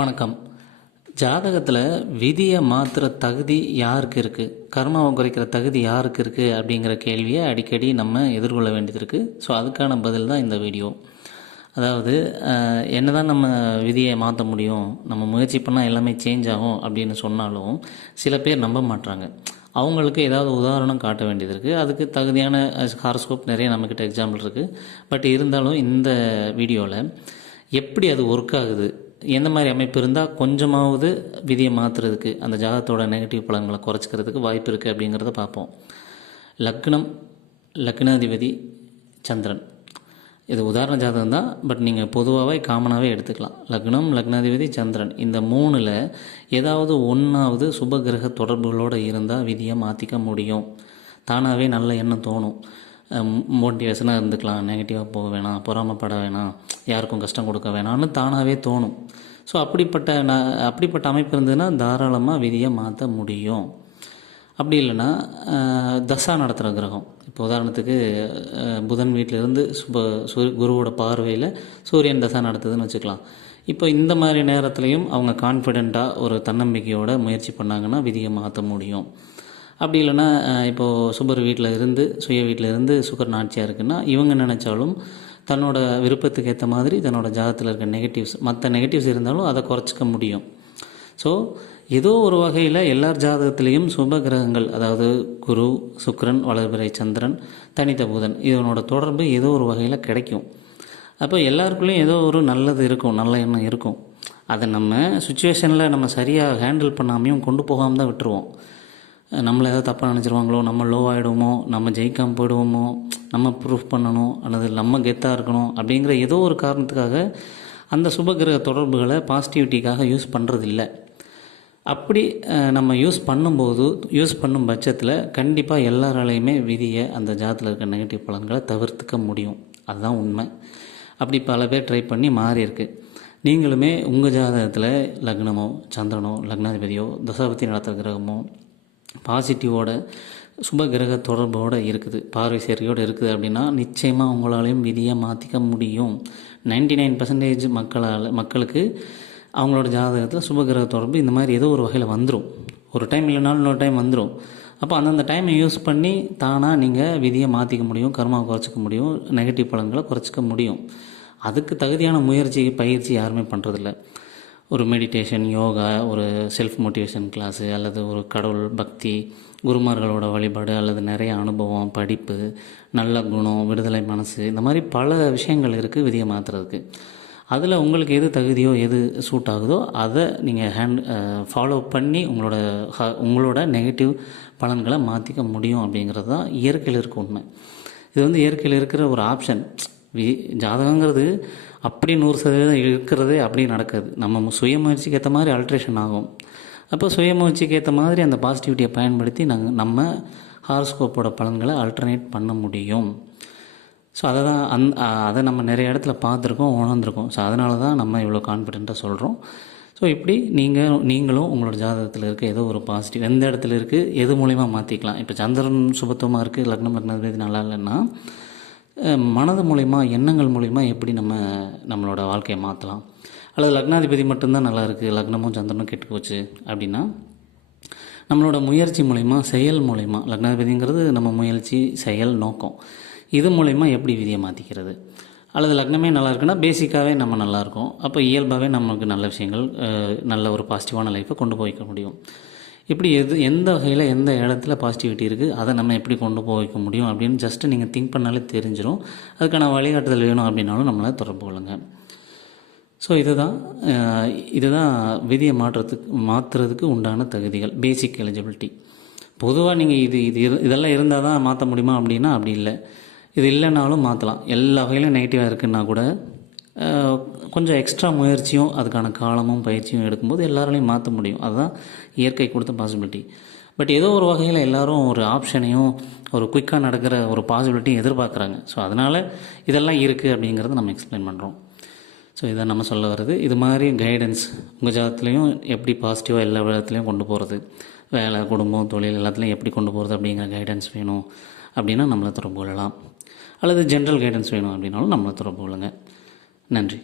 வணக்கம். ஜாதகத்தில் விதியை மாற்றுற தகுதி யாருக்கு இருக்குது, கர்மாவை குறைக்கிற தகுதி யாருக்கு இருக்குது அப்படிங்கிற கேள்வியை அடிக்கடி நம்ம எதிர்கொள்ள வேண்டியது இருக்குது. ஸோ அதுக்கான பதில் தான் இந்த வீடியோ. அதாவது என்ன தான் நம்ம விதியை மாற்ற முடியும், நம்ம முயற்சி பண்ணால் எல்லாமே சேஞ்ச் ஆகும் அப்படின்னு சொன்னாலும் சில பேர் நம்ப மாட்டாங்க. அவங்களுக்கு ஏதாவது உதாரணம் காட்ட வேண்டியது இருக்குது. அதுக்கு தகுதியான ஹாரோஸ்கோப் நிறைய நம்மக்கிட்ட எக்ஸாம்பிள் இருக்குது. பட் இருந்தாலும் இந்த வீடியோவில் எப்படி அது ஒர்க் ஆகுது, எந்த மாதிரி அமைப்பு இருந்தால் கொஞ்சமாவது விதியை மாற்றுறதுக்கு, அந்த ஜாதகத்தோட நெகட்டிவ் பலன்களை குறைச்சிக்கிறதுக்கு வாய்ப்பு இருக்குது அப்படிங்கிறத பார்ப்போம். லக்னம், லக்னாதிபதி சந்திரன், இது உதாரண ஜாதகம் தான். பட் நீங்கள் பொதுவாகவே காமனாகவே எடுத்துக்கலாம். லக்னம், லக்னாதிபதி சந்திரன், இந்த மூணில் ஏதாவது ஒன்றாவது சுபகிரக தொடர்புகளோடு இருந்தால் விதியை மாற்றிக்க முடியும். தானாகவே நல்ல எண்ணம் தோணும், மோட்டிவேஷனாக இருந்துக்கலாம், நெகட்டிவாக போக வேணாம், பொறாமப்பட வேணாம், யாருக்கும் கஷ்டம் கொடுக்க வேணாம்னு தானாகவே தோணும். ஸோ அப்படிப்பட்ட அமைப்பு இருந்ததுன்னா தாராளமாக விதியை மாற்ற முடியும். அப்படி இல்லைன்னா தசா நடத்துகிற கிரகம், இப்போ உதாரணத்துக்கு புதன் வீட்டிலேருந்து குருவோட பார்வையில் சூரியன் தசா நடத்துதுன்னு வச்சுக்கலாம். இப்போ இந்த மாதிரி நேரத்துலையும் அவங்க கான்ஃபிடெண்ட்டாக ஒரு தன்னம்பிக்கையோட முயற்சி பண்ணாங்கன்னா விதியை மாற்ற முடியும். அப்படி இல்லைன்னா இப்போது சுபர் வீட்டில் இருந்து சுய வீட்டில் இருந்து சுக்கரன் ஆட்சியாக இருக்குன்னா இவங்க நினச்சாலும் தன்னோட விருப்பத்துக்கு ஏற்ற மாதிரி தன்னோட ஜாதகத்தில் இருக்க நெகட்டிவ்ஸ், மற்ற நெகட்டிவ்ஸ் இருந்தாலும் அதை குறைச்சிக்க முடியும். ஸோ ஏதோ ஒரு வகையில் எல்லார் ஜாதகத்திலையும் சுப கிரகங்கள், அதாவது குரு, சுக்கிரன், வளர்பிறை சந்திரன், தனித்த புதன், இதனோட தொடர்பு ஏதோ ஒரு வகையில் கிடைக்கும். அப்போ எல்லாருக்குள்ளேயும் ஏதோ ஒரு நல்லது இருக்கும், நல்ல எண்ணம் இருக்கும். அதை நம்ம சுச்சுவேஷனில் நம்ம சரியாக ஹேண்டில் பண்ணாமையும் கொண்டு போகாமல் தான் விட்டுருவோம். நம்மளை ஏதாவது தப்பாக நினச்சிருவாங்களோ, நம்ம லோ ஆகிடுவோமோ, நம்ம ஜெயிக்காமல் போயிடுவோமோ, நம்ம ப்ரூஃப் பண்ணணும் அல்லது நம்ம கெத்தாக இருக்கணும் அப்படிங்கிற ஏதோ ஒரு காரணத்துக்காக அந்த சுபகிரக தொடர்புகளை பாசிட்டிவிட்டிக்காக யூஸ் பண்ணுறதில்ல. அப்படி நம்ம யூஸ் பண்ணும் பட்சத்தில் கண்டிப்பாக எல்லாராலையுமே விதியை, அந்த ஜாதத்தில் இருக்க நெகட்டிவ் பலன்களை தவிர்த்துக்க முடியும். அதுதான் உண்மை. அப்படி பல பேர் ட்ரை பண்ணி மாறி இருக்கு. நீங்களுமே உங்கள் ஜாதகத்தில் லக்னமோ, சந்திரனோ, லக்னாதிபதியோ, தசாபதி நடத்துகிற கிரகமோ பாசிட்டிவோட சுப கிரக தொடர்போடு இருக்குது, பார்வை சேர்க்கையோடு இருக்குது அப்படின்னா நிச்சயமாக உங்களாலையும் விதியை மாற்றிக்க முடியும். 99% மக்களுக்கு அவங்களோட ஜாதகத்தில் சுபகிரக தொடர்பு இந்த மாதிரி ஏதோ ஒரு வகையில் வந்துடும். ஒரு டைம் இல்லைனாலும் இன்னொரு டைம் வந்துடும். அப்போ அந்தந்த டைமை யூஸ் பண்ணி தானாக நீங்கள் விதியை மாற்றிக்க முடியும், கர்மாவை குறைச்சிக்க முடியும், நெகட்டிவ் பலன்களை குறைச்சிக்க முடியும். அதுக்கு தகுதியான பயிற்சி யாருமே பண்ணுறதில்ல. ஒரு மெடிடேஷன், யோகா, ஒரு செல்ஃப் மோட்டிவேஷன் கிளாஸு, அல்லது ஒரு கடவுள் பக்தி, குருமார்களோட வழிபாடு, அல்லது நிறைய அனுபவம், படிப்பு, நல்ல குணம், விடுதலை மனசு, இந்த மாதிரி பல விஷயங்கள் இருக்குது விதியை மாற்றுறதுக்கு. அதில் உங்களுக்கு எது தகுதியோ, எது சூட் ஆகுதோ அதை நீங்கள் ஃபாலோ பண்ணி உங்களோட நெகட்டிவ் பலன்களை மாற்றிக்க முடியும். அப்படிங்கிறது தான் இயற்கையில் இருக்க உண்மை. இது இயற்கையில் இருக்கிற ஒரு ஆப்ஷன். ஜாதகங்கிறது அப்படி 100% இருக்கிறதே அப்படி நடக்காது. நம்ம சுய முயற்சிக்கு ஏற்ற மாதிரி அல்ட்ரேஷன் ஆகும். அப்போ சுய முயற்சிக்கு ஏற்ற மாதிரி அந்த பாசிட்டிவிட்டியை பயன்படுத்தி நம்ம ஹாரோஸ்கோப்போட பலன்களை அல்டர்னேட் பண்ண முடியும். ஸோ அதை நம்ம நிறைய இடத்துல பார்த்துருக்கோம், உணர்ந்துருக்கோம். ஸோ அதனால தான் நம்ம இவ்வளோ கான்ஃபிடெண்ட்டாக சொல்கிறோம். ஸோ இப்படி நீங்களும் உங்களோட ஜாதகத்தில் இருக்க ஏதோ ஒரு பாசிட்டிவ் எந்த இடத்துல இருக்குது, எது மூலிமா மாற்றிக்கலாம். இப்போ சந்திரன் சுபத்துவமாக இருக்குது, லக்னாதிபதி நல்லா இல்லைன்னா மனது மூலிமா, எண்ணங்கள் மூலிமா எப்படி நம்மளோட வாழ்க்கையை மாற்றலாம். அல்லது லக்னாதிபதி மட்டும்தான் நல்லா இருக்குது, லக்னமும் சந்திரனும் கெட்டு போச்சு அப்படின்னா நம்மளோட முயற்சி மூலிமா, செயல் மூலிமா, லக்னாதிபதிங்கிறது நம்ம முயற்சி, செயல், நோக்கம், இது மூலிமா எப்படி விதியை மாற்றிக்கிறது. அல்லது லக்னமே நல்லா இருக்குன்னா பேசிக்காகவே நம்ம நல்லாயிருக்கோம். அப்போ இயல்பாகவே நமக்கு நல்ல விஷயங்கள், நல்ல ஒரு பாசிட்டிவான லைஃப்பை கொண்டு போய்க்க முடியும். இப்படி எந்த வகையில் எந்த இடத்துல பாசிட்டிவிட்டி இருக்குது, அதை நம்ம எப்படி கொண்டு போய்க்க முடியும் அப்படின்னு ஜஸ்ட்டு நீங்கள் திங்க் பண்ணாலே தெரிஞ்சிடும். அதுக்கான வழிகாட்டுதல் வேணும் அப்படின்னாலும் நம்மளை தொடர்பு கொள்ளுங்கள். ஸோ இதுதான் விதியை மாற்றுறதுக்கு உண்டான தகுதிகள், பேசிக் எலிஜிபிலிட்டி. பொதுவாக நீங்கள் இதெல்லாம் இருந்தால் தான் மாற்ற முடியுமா அப்படின்னா அப்படி இல்லை. இது இல்லைனாலும் மாற்றலாம். எல்லா வகையிலும் நெகட்டிவாக இருக்குன்னா கூட கொஞ்சம் எக்ஸ்ட்ரா முயற்சியும் அதுக்கான காலமும் பயிற்சியும் எடுக்கும்போது எல்லாராலையும் மாற்ற முடியும். அதுதான் இயற்கை கொடுத்த பாசிபிலிட்டி. பட் ஏதோ ஒரு வகையில் எல்லோரும் ஒரு ஆப்ஷனையும், ஒரு குயிக்காக நடக்கிற ஒரு பாசிபிலிட்டியும் எதிர்பார்க்குறாங்க. ஸோ அதனால் இதெல்லாம் இருக்குது அப்படிங்கிறத நம்ம எக்ஸ்பிளைன் பண்ணுறோம். ஸோ இதை நம்ம சொல்ல வருது. இது மாதிரி கைடன்ஸ் உங்கள் ஜாதத்துலேயும் எப்படி பாசிட்டிவாக எல்லா விதத்துலேயும் கொண்டு போகிறது, வேலை, குடும்பம், தொழில் எல்லாத்துலேயும் எப்படி கொண்டு போகிறது அப்படிங்கிற கைடன்ஸ் வேணும் அப்படின்னா நம்மளை தொடர்பு கொள்ளலாம். அல்லது ஜென்ரல் கைடன்ஸ் வேணும் அப்படின்னாலும் நம்மளை தொடர்பு கொள்ளுங்கள். நன்றி.